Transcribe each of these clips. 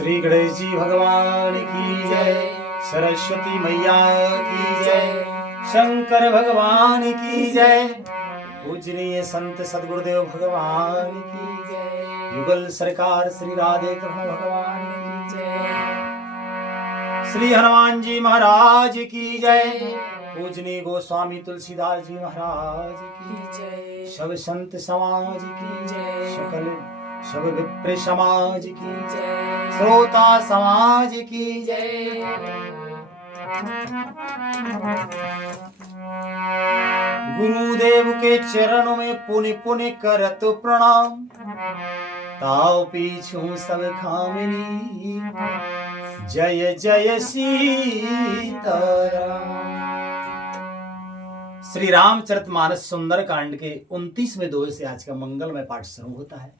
श्री गणेश जी भगवान की जय, सरस्वती मैया की जय, शंकर भगवान की जय, पूजनीय संत सदगुरुदेव भगवान की जय, युगल सरकार श्री राधे कृष्ण भगवान की जय, श्री हनुमान जी महाराज की जय, पूजनीय गोस्वामी तुलसीदास जी महाराज की जय, सब संत समाज की जय, सकल सब विप्र समाज की जय, श्रोता समाज की जय। गुरुदेव के चरणों में पुनि पुनि करत प्रणाम, ताऊ पीछू सब खामिनी, जय जय सीताराम। श्री रामचरितमानस सुंदर कांड के 29वें दोहे से आज का मंगलमय पाठ शुरू होता है।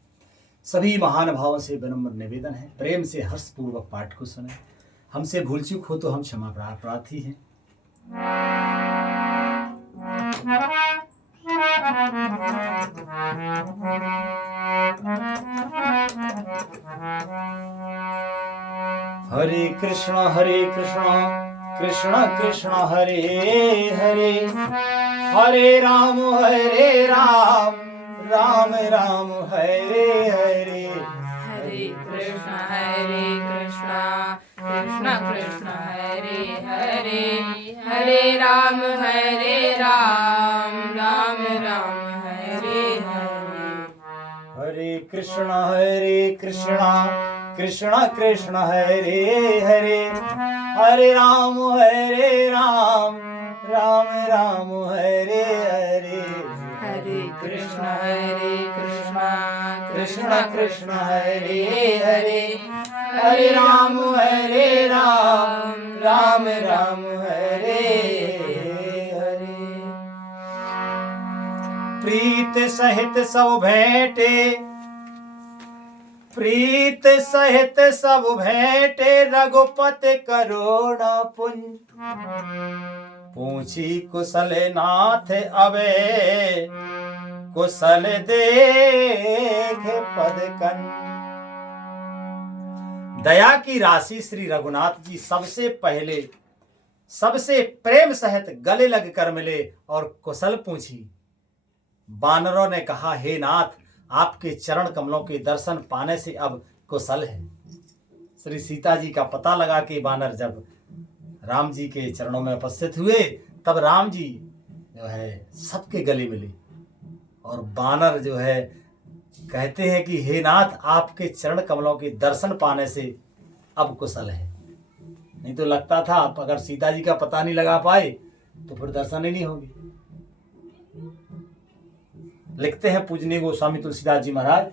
सभी महान भावों से विनम्र निवेदन है, प्रेम से हर्ष पूर्वक पाठ को सुने। हमसे भूल चूक हो तो हम क्षमा प्रार्थी हैं। हरे कृष्ण कृष्ण कृष्ण हरे हरे, हरे राम राम राम हरे हरे, हरे कृष्ण कृष्ण कृष्ण हरे हरे, हरे राम राम राम हरे हरे। हरे कृष्ण कृष्ण कृष्ण हरे हरे, हरे राम राम राम हरे हरे, हरे कृष्ण कृष्ण कृष्ण हरे हरे, हरे राम राम राम हरे हरे। प्रीत सहित सब भेंटे, प्रीत सहित सब भेंटे, रघुपति करुणा पुंज, पूछी कुशल नाथ अबे, कुशल देख पद कन। दया की राशि श्री रघुनाथ जी सबसे पहले सबसे प्रेम सहित गले लग कर मिले और कुशल पूछी। बानरों ने कहा, हे नाथ, आपके चरण कमलों के दर्शन पाने से अब कुशल है। श्री सीता जी का पता लगा कि बानर जब राम जी के चरणों में उपस्थित हुए, तब राम जी जो है सबके गले मिले और बानर जो है कहते हैं कि हे नाथ, आपके चरण कमलों के दर्शन पाने से अब कुशल है। नहीं तो लगता था आप अगर सीता जी का पता नहीं लगा पाए तो फिर दर्शन ही नहीं होगी। लिखते हैं पूजनीय गोस्वामी तुलसीदास जी महाराज,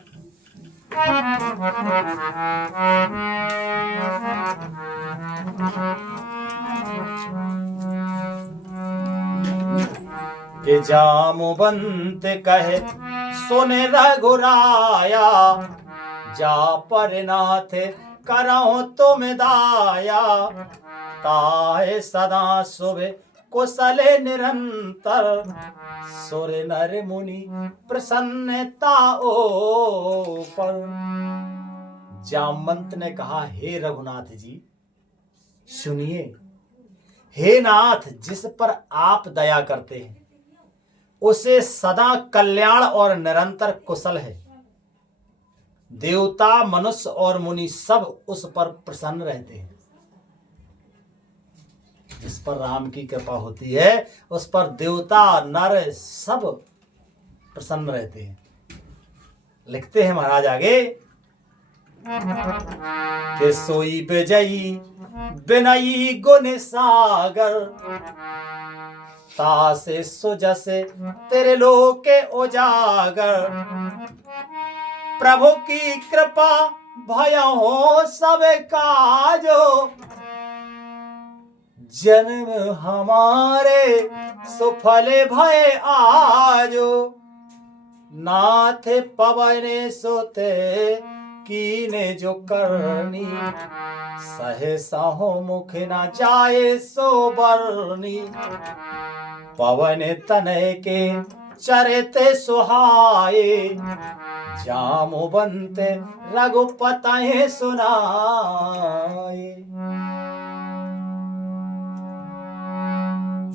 के जामुवंत कहे सुने रघुराया, जा पर नाथ करो तुम दाया, ताहे सदा शुभ कुशल निरंतर, सुर नर मुनि प्रसन्नता पर। जामवंत ने कहा, हे रघुनाथ जी सुनिए, हे नाथ, जिस पर आप दया करते हैं उसे सदा कल्याण और निरंतर कुशल है। देवता मनुष्य और मुनि सब उस पर प्रसन्न रहते हैं। जिस पर राम की कृपा होती है उस पर देवता नर सब प्रसन्न रहते हैं। लिखते हैं महाराज आगे के सोई विजयी विनयी गुण सागर, तासे सुजस तेरे लोके उजागर, प्रभु की कृपा भय हो सब काजो, जन्म हमारे सुफल भय आजो, नाथ पवन सोते कीने जो करनी, सहसा हो मुख न जाए सो बरनी, पवन तनय के चरते सुहाए, जामवंत रघुपति सुनाए।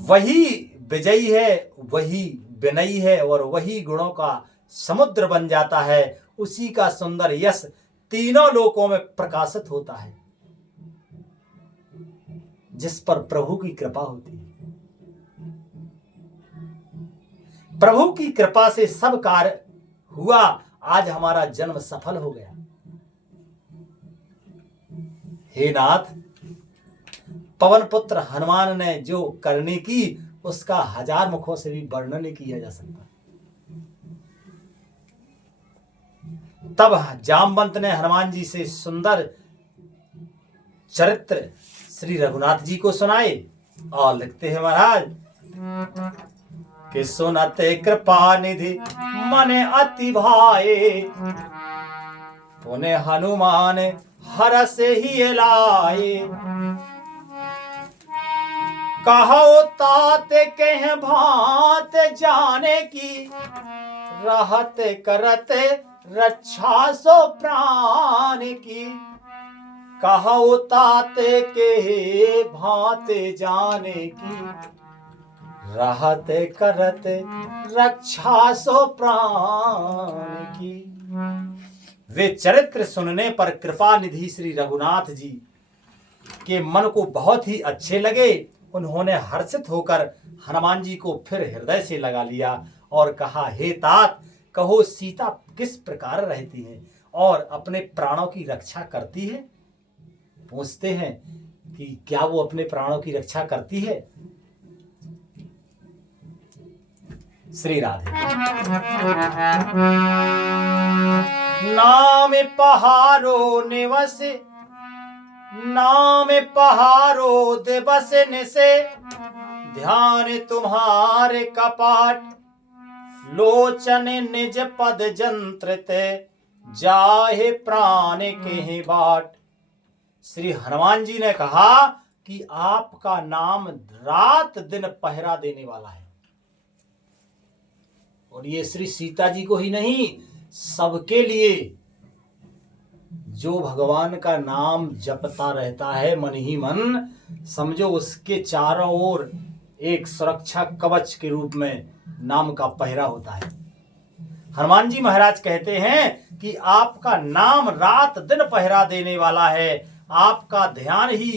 वही विजयी है, वही विनयी है और वही गुणों का समुद्र बन जाता है। उसी का सुंदर यश तीनों लोकों में प्रकाशित होता है, जिस पर प्रभु की कृपा होती है। प्रभु की कृपा से सब कार्य हुआ। आज हमारा जन्म सफल हो गया। हे नाथ, पवन पुत्र हनुमान ने जो करनी की, उसका 1000 मुखों से भी वर्णन नहीं किया जा सकता। तब जामवंत ने हनुमान जी से सुंदर चरित्र श्री रघुनाथ जी को सुनाए और लिखते हैं महाराज कि सुनते कृपा निधि मन अति भाए, पुण्य हनुमान हरस ही लाए। कहो तात कह भात जाने की, रहत करते रक्षा सो प्राण की। कहो तात के भात जाने की, रहत करत रक्षा सो प्राण की। वे चरित्र सुनने पर कृपा निधि श्री रघुनाथ जी के मन को बहुत ही अच्छे लगे। उन्होंने हर्षित होकर हनुमान जी को फिर हृदय से लगा लिया और कहा, हे तात, कहो सीता किस प्रकार रहती है और अपने प्राणों की रक्षा करती है? पूछते हैं कि क्या वो अपने प्राणों की रक्षा करती है? श्री राधे। नाम पहारो निवस, नाम पहारो दिवस निसे, ध्यान तुम्हारे कपाट, लोचन निज पद जंत्रते, जाहे प्राण के बाट। श्री हनुमान जी ने कहा कि आपका नाम रात दिन पहरा देने वाला है। और ये श्री सीता जी को ही नहीं, सबके लिए जो भगवान का नाम जपता रहता है मन ही मन, समझो उसके चारों ओर एक सुरक्षा कवच के रूप में नाम का पहरा होता है। हनुमान जी महाराज कहते हैं कि आपका नाम रात दिन पहरा देने वाला है। आपका ध्यान ही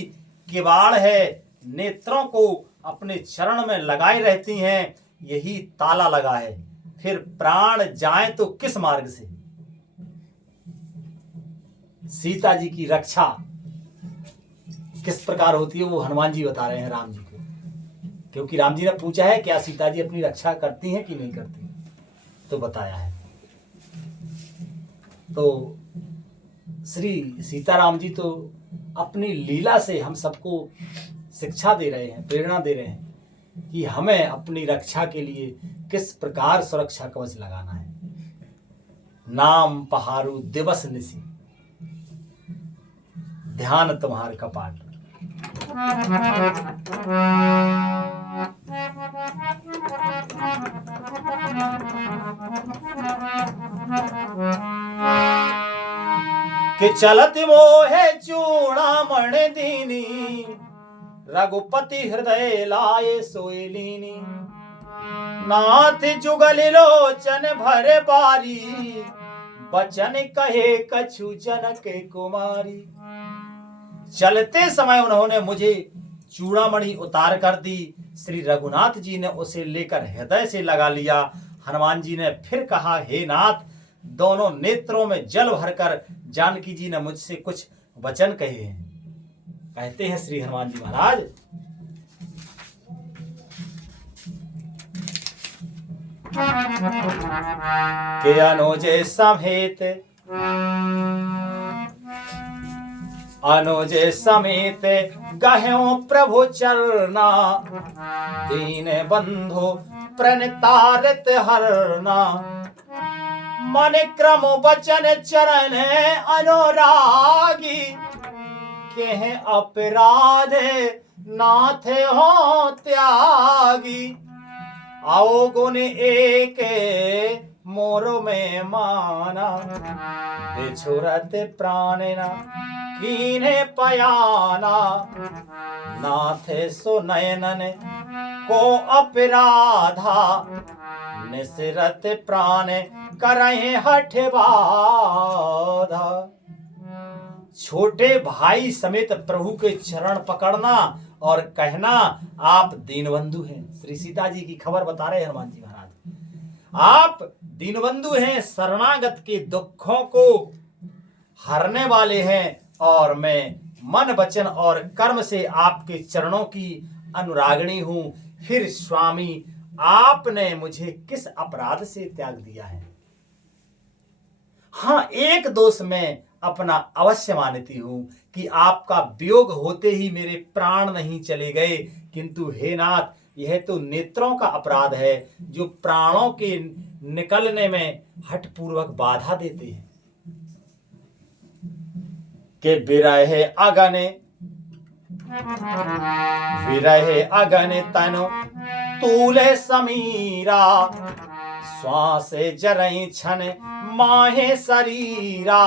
किवाड़ है, नेत्रों को अपने चरण में लगाए रहती हैं, यही ताला लगा है। फिर प्राण जाए तो किस मार्ग से? सीता जी की रक्षा किस प्रकार होती है वो हनुमान जी बता रहे हैं राम जी को, क्योंकि राम जी ने पूछा है क्या सीता जी अपनी रक्षा करती हैं कि नहीं करती, तो बताया है। तो श्री सीताराम जी तो अपनी लीला से हम सबको शिक्षा दे रहे हैं, प्रेरणा दे रहे हैं कि हमें अपनी रक्षा के लिए किस प्रकार सुरक्षा कवच लगाना है। नाम पहारू दिवस निसी, ध्यान तुम्हारे कपाट। कि चलत मोहे चूड़ामण दीनी, रघुपति हृदय लाए सोयलीनी। नाथ जुगल लोचन भर बारी, बचन कहे कछु जनक कुमारी। चलते समय उन्होंने मुझे चूड़ामणि उतार कर दी। श्री रघुनाथ जी ने उसे लेकर हृदय से लगा लिया। हनुमान जी ने फिर कहा, हे नाथ, दोनों नेत्रों में जल भरकर जानकी जी ने मुझसे कुछ वचन कहे हैं। कहते हैं श्री हनुमान जी महाराज, के अनुजे समेत, अनुजे समेत गह्यो प्रभु चरना, दीन बंधु प्रणतारित हरना। मन क्रम वचन चरण अनुरागी, के अपराध नाथ हो त्यागी। आओ गुण एक मोरो में माना, बिछुरत प्राण न कीने पयाना, नाथे सो नयनन को अपराधा, निसरत प्राण करहे हठ बाधा। छोटे भाई समेत प्रभु के चरण पकड़ना और कहना आप दीनबंधु हैं। श्री सीता जी की खबर बता रहे हैं हनुमान जी महाराज, आप दीनबंधु हैं, शरणागत के दुखों को हरने वाले हैं, और मैं मन वचन और कर्म से आपके चरणों की अनुरागिणी हूं। फिर स्वामी आपने मुझे किस अपराध से त्याग दिया है? हाँ, एक दोष मैं अपना अवश्य मानती हूं कि आपका वियोग होते ही मेरे प्राण नहीं चले गए, किंतु हे नाथ, यह तो नेत्रों का अपराध है जो प्राणों के निकलने में हठपूर्वक बाधा देते हैं। के बिरहे अगने तनु तूले समीरा, श्वास जरई छन माहे शरीरा,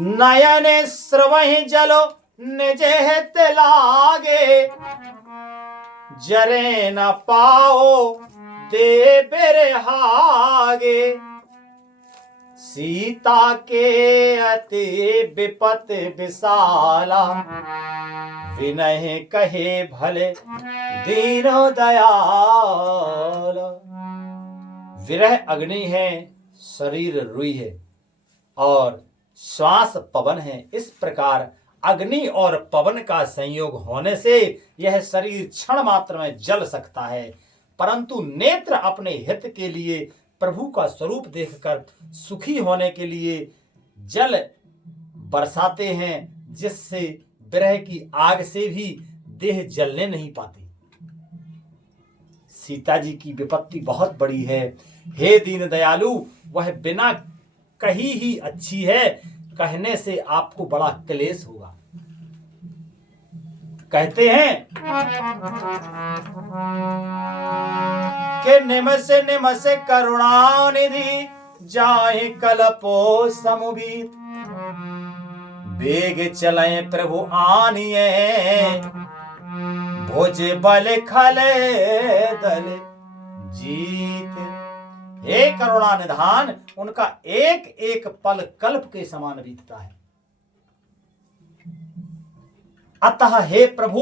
नयन स्रवहि जलो निजेत लागे, जरे न पाओ दे बिरहागे, सीता के अति विपत विशाला, विनय कहे भले दीनो दयाल। विरह अग्नि है, शरीर रुई है और श्वास पवन है। इस प्रकार अग्नि और पवन का संयोग होने से यह शरीर क्षण मात्र में जल सकता है, परंतु नेत्र अपने हित के लिए प्रभु का स्वरूप देखकर सुखी होने के लिए जल बरसाते हैं, जिससे विरह की आग से भी देह जलने नहीं पाती। सीता जी की विपत्ति बहुत बड़ी है। हे दीन दयालु, वह बिना कही ही अच्छी है, कहने से आपको बड़ा क्लेश होगा। कहते हैं कि निमस करुणानिधि जाहि कल्पो समुबीत, बेग चले प्रभु आनिए भुज बल खल दल जीत। हे करुणा निधान, उनका एक एक पल कल्प के समान बीतता है। अतः हे प्रभु,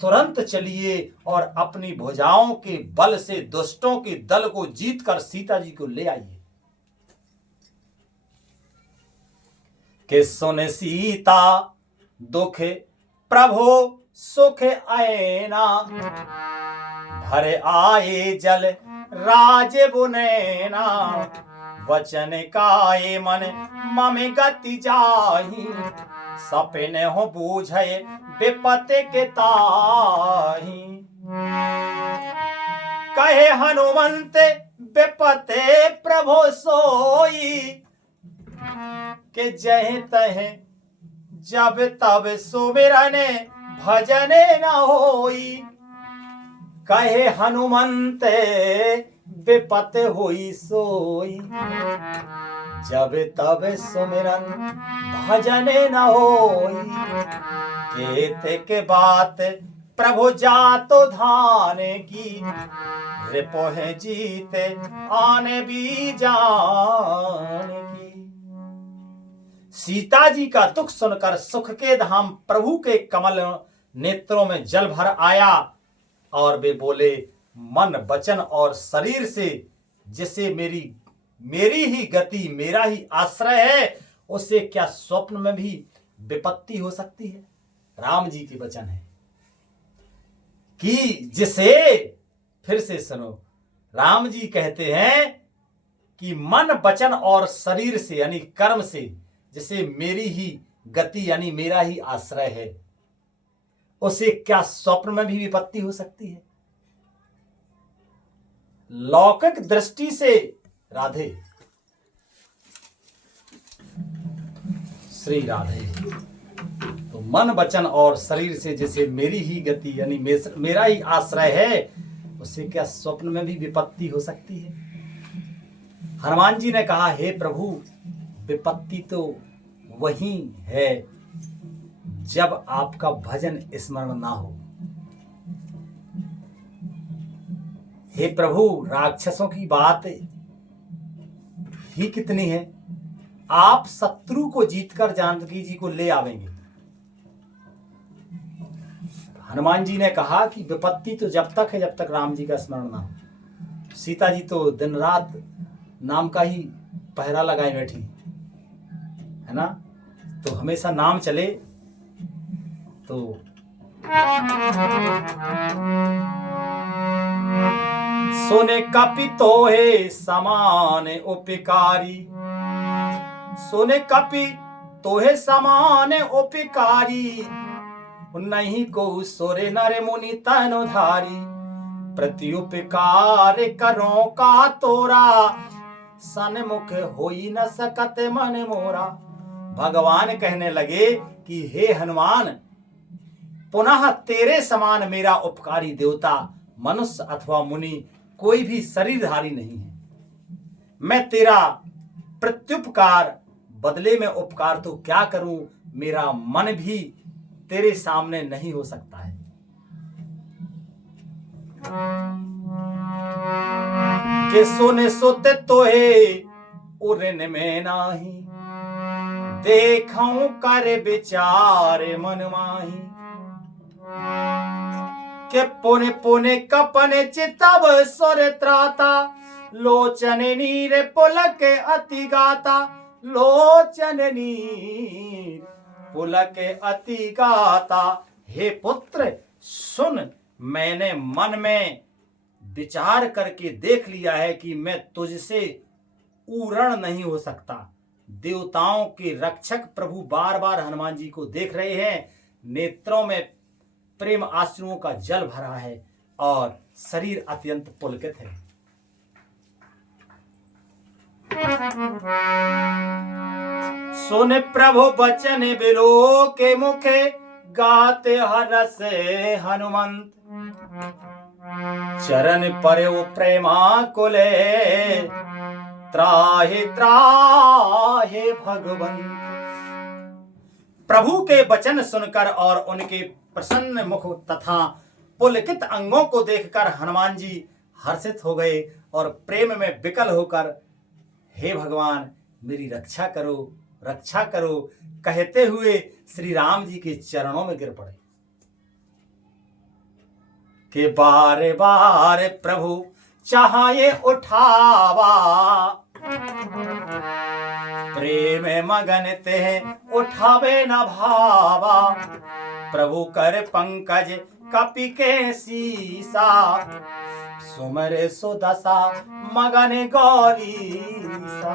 तुरंत चलिए और अपनी भुजाओं के बल से दुष्टों के दल को जीतकर सीता जी को ले आइए। कि सुन सीता दुख प्रभु सुख आएना, भर आए जल राज बुनैना, वचन काये मन मम गति जाहि, सपन हो बूझे विपत के ताहि। कहे हनुमंत विपते प्रभु सोई, के जह तह जब तब सुमिरन भजन न होई। कहे हनुमंत विपत हुई सोई, जब तब सुमिरन भजन न होई। केते के बात प्रभु जातो धान की, रिपोह जीते आने भी जान की। सीता जी का दुख सुनकर सुख के धाम प्रभु के कमल नेत्रों में जल भर आया और वे बोले, मन वचन और शरीर से जिसे मेरी ही गति मेरा ही आश्रय है, उसे क्या स्वप्न में भी विपत्ति हो सकती है? राम जी के वचन है कि जिसे, फिर से सुनो, राम जी कहते हैं कि मन वचन और शरीर से यानी कर्म से जिसे मेरी ही गति यानी मेरा ही आश्रय है, उसे क्या स्वप्न में भी विपत्ति हो सकती है? लौकिक दृष्टि से राधे, श्री राधे। तो मन वचन और शरीर से जैसे मेरी ही गति यानी मेरा ही आश्रय है, उसे क्या स्वप्न में भी विपत्ति हो सकती है? हनुमान जी ने कहा, हे प्रभु, विपत्ति तो वही है जब आपका भजन स्मरण ना हो। हे प्रभु, राक्षसों की बात ही कितनी है, आप शत्रु को जीतकर जानकी जी को ले आवेंगे। हनुमान जी ने कहा कि विपत्ति तो जब तक है जब तक राम जी का स्मरण ना हो। सीता जी तो दिन रात नाम का ही पहरा लगाए बैठी है ना, तो हमेशा नाम चले तो सोने कपि तोहे समान उपकारी, सोने कपि तोहे समान उपकारी, नहीं को सोरे नर मुनि तनुधारी, प्रति उपकार करो का तोरा, सन्मुख होई न सकत मन मोरा। भगवान कहने लगे कि हे हनुमान, पुनः तेरे समान मेरा उपकारी देवता, मनुष्य अथवा मुनि कोई भी शरीरधारी नहीं है। मैं तेरा प्रत्युपकार बदले में उपकार तो क्या करूं, मेरा मन भी तेरे सामने नहीं हो सकता है। के सोने सोते तोहे उरन में नाही, देखूं कर विचार मन माही, के पुने पुने कपने चितब सोरे त्राता, लोचन नीर पुलक अति गाता, लोचन नीर पुलक अति गाता। हे पुत्र सुन, मैंने मन में विचार करके देख लिया है कि मैं तुझसे उरण नहीं हो सकता। देवताओं के रक्षक प्रभु बार बार हनुमान जी को देख रहे हैं, नेत्रों में प्रेम आंसुओं का जल भरा है और शरीर अत्यंत पुलकित है। सुन प्रभु बचन बिलो के मुखे, गाते हरस हनुमंत, चरण पर्यो प्रेमा कुले, त्राहे त्राहे भगवंत। प्रभु के वचन सुनकर और उनके प्रसन्न मुख तथा पुलकित अंगों को देखकर हनुमान जी हर्षित हो गए और प्रेम में विकल होकर, हे भगवान मेरी रक्षा करो, रक्षा करो कहते हुए श्री राम जी के चरणों में गिर पड़े। के बार बार प्रभु चाहे उठावा, प्रेम मगन ते उठावे न भावा, प्रभु कर पंकज कपि के सीसा, सुमर सुदशा मगन गौरीसा।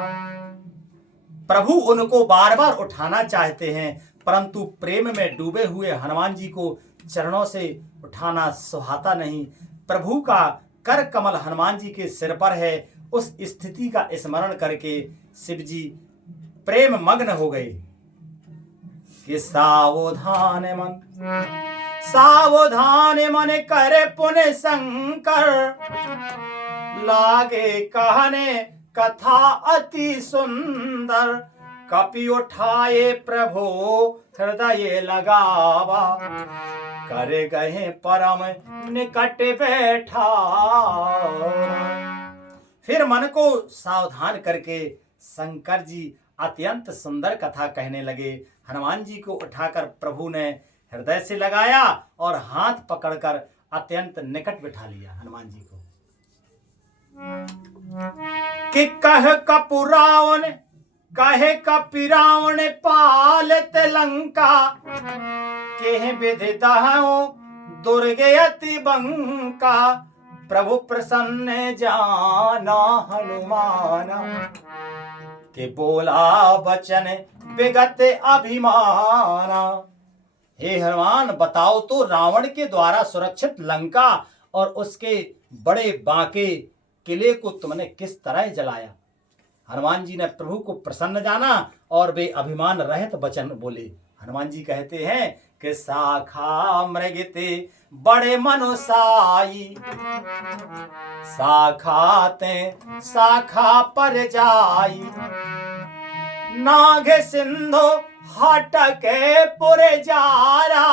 प्रभु उनको बार बार उठाना चाहते हैं, परंतु प्रेम में डूबे हुए हनुमान जी को चरणों से उठाना सुहाता नहीं। प्रभु का कर कमल हनुमान जी के सिर पर है। उस स्थिति का स्मरण करके शिव जी प्रेम मग्न हो गए कि सावधान मन, सावधान मन करे पुण्य शंकर, लागे कहने कथा अति सुंदर, कपि उठाए प्रभु हृदय लगावा, करे गए परम निकट बैठा। फिर मन को सावधान करके शंकर जी अत्यंत सुंदर कथा कहने लगे। हनुमान जी को उठाकर प्रभु ने हृदय से लगाया और हाथ पकड़कर अत्यंत निकट बिठा लिया हनुमान जी को। कि कह कपुरावन, कहे कपिरावन पालत लंका, के विधि दहु दुर्गे अति बंका, प्रभु प्रसन्न जाना हनुमाना, के बोला वचन विगत अभिमाना। हे हनुमान, बताओ तो रावण के द्वारा सुरक्षित लंका और उसके बड़े बांके किले को तुमने किस तरह जलाया। हनुमान जी ने प्रभु को प्रसन्न जाना और वे अभिमान रहित वचन बोले। हनुमान जी कहते हैं कि शाखा मृगते बड़े मनुसाई, शाखाते शाखा पर जाई, नाग सिंधु हटके पुरे जारा,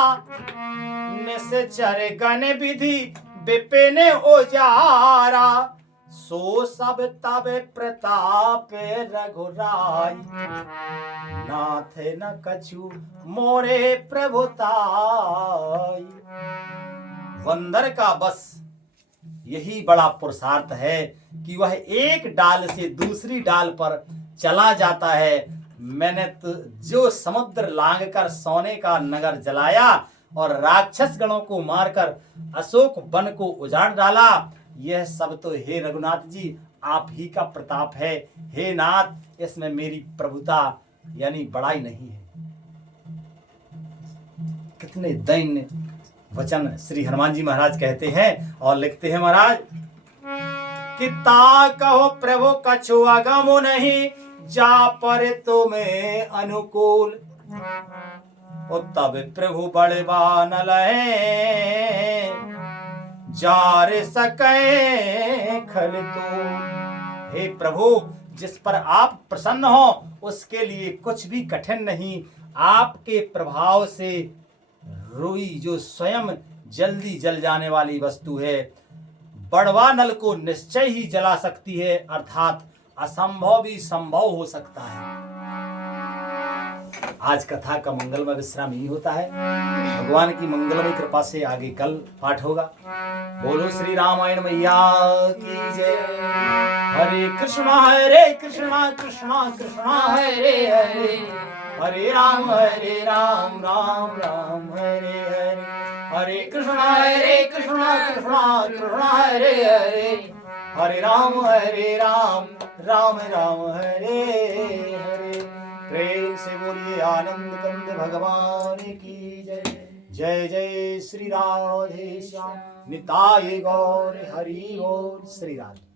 निश्चर गण विधि विपिन उजारा, सो सब तब प्रताप रघुराई, नाथ न कछु मोरे प्रभुताई। बंदर का बस यही बड़ा पुरुषार्थ है कि वह एक डाल से दूसरी डाल पर चला जाता है। मैंने तो जो समुद्र लांग कर सोने का नगर जलाया और राक्षस गणों को मारकर अशोक वन को उजाड़ डाला, यह सब तो हे रघुनाथ जी आप ही का प्रताप है। हे नाथ, इसमें मेरी प्रभुता यानी बड़ाई नहीं है। कितने दैन्य वचन श्री हनुमान जी महाराज कहते हैं और लिखते हैं महाराज कि ता कहो प्रभु कछु अगम नहीं, जा पर तुम्हें अनुकूल, तब प्रभु बड़बा न लहे, जार सके खल तूल। हे प्रभु, जिस पर आप प्रसन्न हो उसके लिए कुछ भी कठिन नहीं। आपके प्रभाव से रुई जो स्वयं जल्दी जल जाने वाली वस्तु है, बड़वा नल को निश्चय ही जला सकती है, अर्थात असंभव भी संभव हो सकता है। आज कथा का मंगलमय विश्राम यही होता है। भगवान की मंगलमय कृपा से आगे कल पाठ होगा। बोलो श्री रामायण मैया की जय। हरे कृष्णा कृष्णा कृष्णा हरे हरे, हरे राम राम राम हरे हरे, हरे कृष्णा कृष्णा कृष्णा हरे हरे, हरे राम राम राम हरे हरे। प्रेम से बोलिए आनंद कंद भगवान की जय। जय जय श्री राधे श्याम, निताय गौर हरि बोल। श्री राधे।